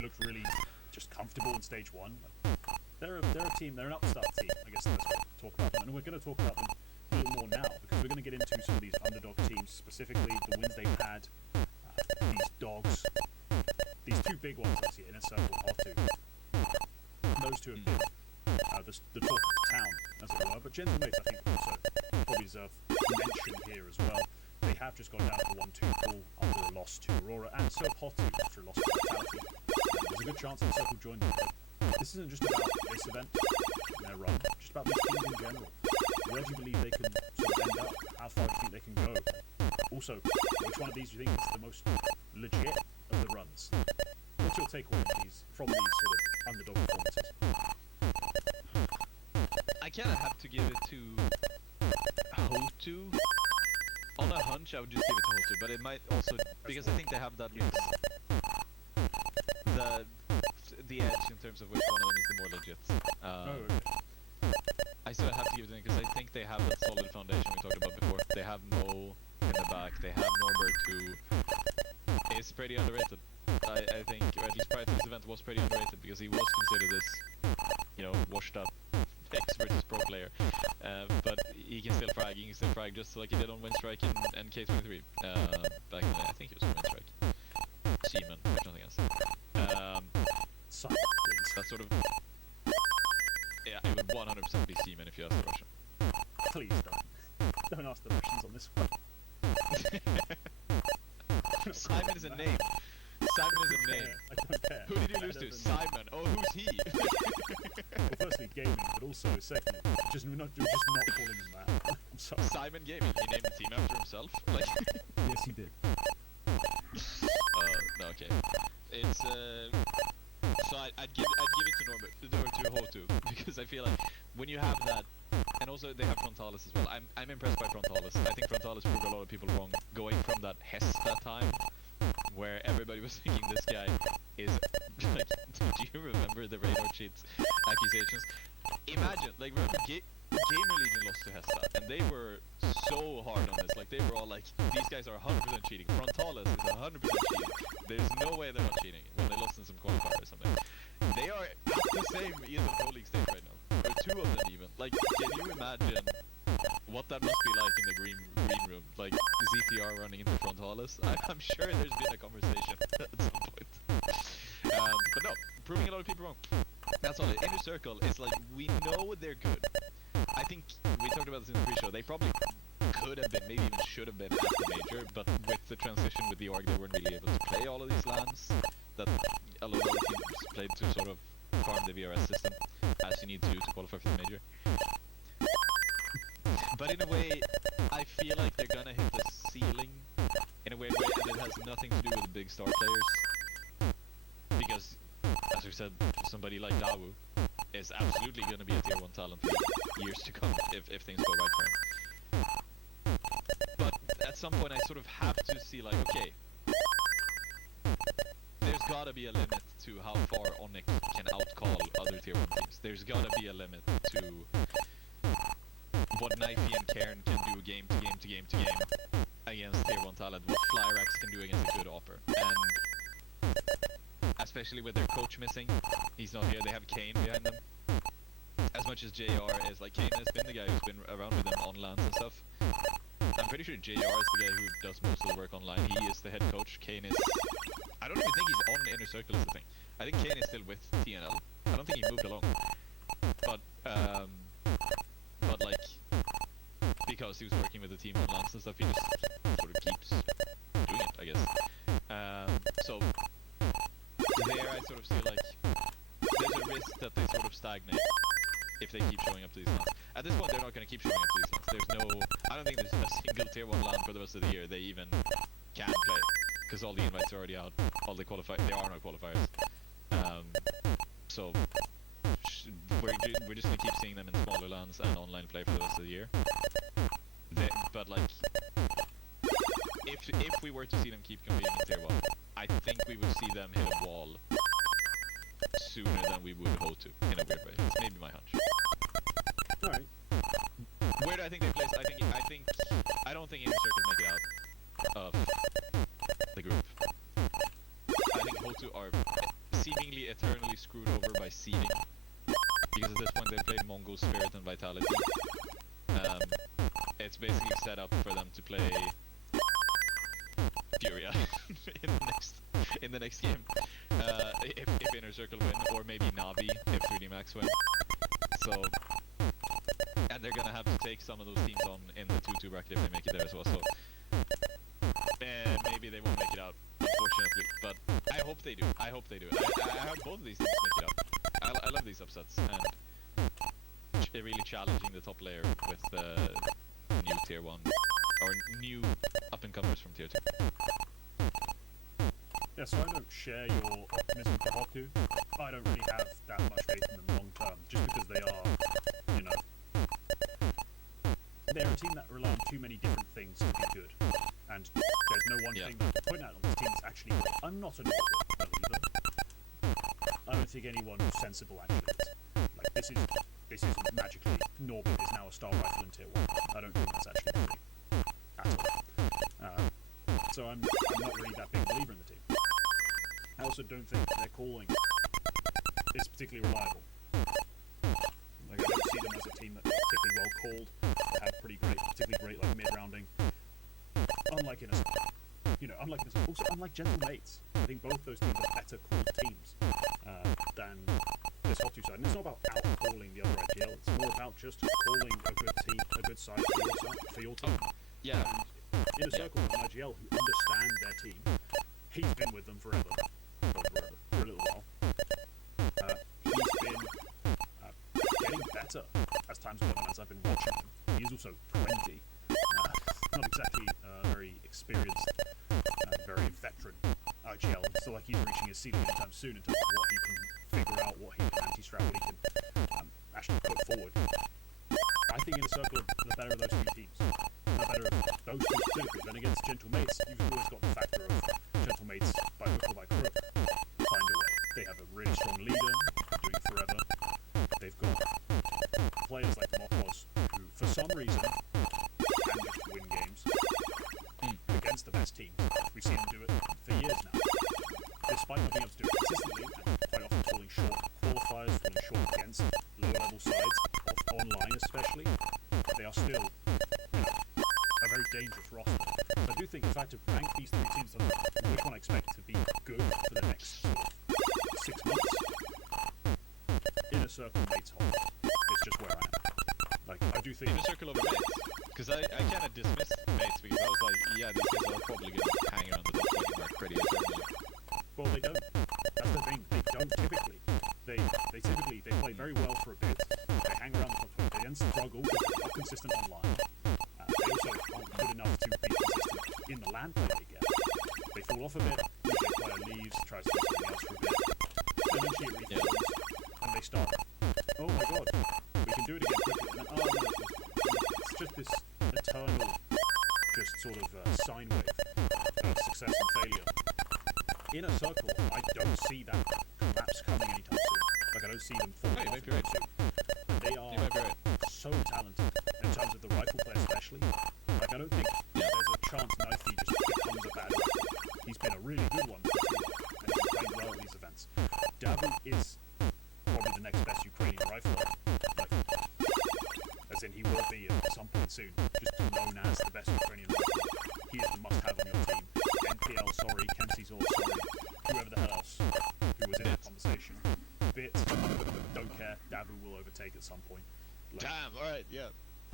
they looked really just comfortable in stage one. They're a team. They're an upstart team. I guess that's what we talk about them, and we're going to talk about them a little more now because we're going to get into some of these underdog teams, specifically the wins they've had. These dogs, these two big ones, obviously, Inner Circle, Hot2. Those two have been the talk of the town, as it were. But Gentlemates, I think, also probably deserve mention here as well. They have just gone down to 1-2 pool after a loss to Aurora, and so Hot2 after a loss to Vitality. There's a good chance that Circle join them. But this isn't just about this event and their run, just about these teams in general. Where do you believe they can sort of end up? How far do you think they can go? Also, which one of these do you think is the most legit of the runs? What's your takeaway from these sort of underdog performances? I kind of have to give it to Hot2. On a hunch, I would just give it to Hot2, but it might also, because I think they have that mix, the edge in terms of which one of them is the more legit. I still have to give it to them because I think they have that solid foundation we talked about before. They have Mo in the back, they have Norbert who is pretty underrated. I think, or at least prior to this event, was pretty underrated because he was considered this, washed up X versus pro player. But he can still frag just like he did on Winstrike and K23 back in the day. I think he was on Winstrike. Seaman, if nothing else. That's sort of... Yeah, it would 100% be Seaman if you asked the Russian. Please don't ask the Russians on this one. Simon is a name. Simon is a name. I don't care. Who did you lose to? Simon. Oh, who's he? Well, firstly, gaming, but also, secondly, just not calling him that. I'm sorry. Simon Gaming. He named the team after himself. Like. Yes, he did. No, okay. It's So I'd give it to Norbert, or to Hot2, because I feel like when you have that, and also they have Frontalis as well. I'm impressed by Frontalis. I think Frontalis proved a lot of people wrong, going from that Hesta time, where everybody was thinking this guy is like. Do you remember the radar cheats accusations? Imagine, like, remember Gamer Legion lost to Hesta, and they were so hard on this. Like, they were all like, these guys are 100% cheating. Frontalis is 100% cheating. There's no way they're not cheating when they lost in some qualifier or something. They are at the same ESL Pro League stage right now. Or two of them even. Like, can you imagine what that must be like in the green room? Like, ZTR running into Frontalis? I'm sure there's been a conversation at some point. But no, proving a lot of people wrong. That's all it. Inner Circle is like, we know they're good. I think we talked about this in the pre-show. They probably could have been, maybe even should have been at the major, but with the transition with the org, they weren't really able to play all of these lands that a lot of other teams played to sort of farm the VRS system, as you need to do to qualify for the major. But in a way, I feel like they're gonna hit the ceiling in a weird way, and it has nothing to do with the big star players. Because, as we said, somebody like Dawu is absolutely going to be a tier 1 talent for years to come if things go right for him. But at some point I sort of have to see, like, okay, there's got to be a limit to how far Onyx can outcall other tier 1 teams. There's got to be a limit to what Knifey and Cairn can do game to game to game to game against tier 1 talent, what Flyrax can do against a good Opper. And especially with their coach missing, he's not here, they have Kane behind them. As much as JR is, like, Kane has been the guy who's been around with them on lands and stuff. I'm pretty sure JR is the guy who does most of the work online. He is the head coach. Kane is... I don't even think he's on Inner Circle is the thing. I think Kane is still with TNL. I don't think he moved along. But like, because he was working with the team on lands and stuff, he just sort of keeps doing it, I guess. So... there I sort of see, like, there's a risk that they sort of stagnate if they keep showing up to these lands. At this point, they're not going to keep showing up to these lands. There's no... I don't think there's a single tier 1 land for the rest of the year they even can play. Because all the invites are already out. All the qualifiers... There are no qualifiers. So... we're just going to keep seeing them in smaller lands and online play for the rest of the year. But, like... If we were to see them keep competing in tier 1, I think we would see them hit a wall sooner than we would Hot2, in a weird way. It's maybe my hunch. Alright. Where do I think they place? I don't think Inner Circle make it out of the group. I think Hot2 are... seemingly eternally screwed over by seeding. Because at this point they've played Mongol Spirit and Vitality. It's basically set up for them to play Furia in the next game. If Inner Circle win, or maybe Navi if 3D Max win. So, and they're gonna have to take some of those teams on in the 2-2 bracket if they make it there as well. So, maybe they won't make it out, unfortunately. But I hope they do. I hope they do. I hope both of these teams make it out. I love these upsets and really challenging the top layer with new tier 1 or new up and comers from tier 2. Yeah, so I don't share your optimism for Hoku. I don't really have that much faith in them long term, just because they are, you know, they're a team that rely on too many different things to be good. And there's no one thing that I can point out on this team that's actually good. I'm not a Norbert believer. I don't think anyone sensible actually is. Like, this is magically, Norbert is now a star rifle in tier 1. I don't think that's actually a thing. At all. So I'm not really that big believer in the team. I also don't think their calling is particularly reliable. Like, I don't see them as a team that's particularly well called, that have particularly great like mid-rounding. Unlike Innistrad. You know, also unlike Gentle Mates. I think both those teams are better called teams than this Hotu side. And it's not about out-calling the other IGL, it's more about just calling a good team, a good side for your team. Yeah. And Inner Circle and IGL who understand their team. He's been with them forever. For a little while. He's been getting better as time's gone on, as I've been watching him. He is also 20. Not exactly very experienced, very veteran IGL. It's not like he's reaching his ceiling anytime soon in terms of what he can figure out, what he can anti-strat, what he can actually put forward. I think Inner Circle are the better of those two teams. The better of those two specifically. Then against Gentle Mates, you've always got the factor of Gentle Mates by hook or by crook find a way. They have a really strong leader, been doing it forever. They've got players like Mokos who, for some reason, can just win games against the best teams. We've seen them do it for years now. Despite not being able to do it consistently, and quite often falling short qualifiers, falling short against lower level sides, online especially, they are still, you know, a very dangerous roster. So I do think the fact of rank these three teams on which one I expect to be good for the next sort of 6 months, Inner Circle Mates Hot. It's just where I am. Like, I do think Inner Circle over Mates. Because I kind of dismissed Mates because I was like, yeah, these guys are probably going to hang around the top 20 mark pretty eternally. well, they don't. That's the thing. They don't typically. They typically play very well for a bit. They hang around the top 20. They then struggle because they're not consistent online. They also aren't good enough to be consistent in the LAN play they get. They fall off a bit. Usually a player leaves, tries to do something else for a bit. Eventually it reforms, and they start, oh my god, we can do it again quickly. And then, oh no, it's just this eternal, just sort of sine wave of success and failure. Inner Circle, I don't see that collapse coming anytime soon. Like, I don't see them falling off anytime soon. They are so talented in terms of the rifle play especially. Like, I don't think there's a chance Knifey just becomes a bad rifle. He's been a really good one for too long, and he's playing well at these events. Davu is probably the next best Ukrainian rifler. Like, as in, he will be at some point soon, just known as the best Ukrainian rifler. He is the must-have on your team. NPL, sorry. Kenzie's all sorry. Whoever the hell else who was in that conversation. Bit, don't care. Davu will overtake at some point. Like, Damn, alright, yeah.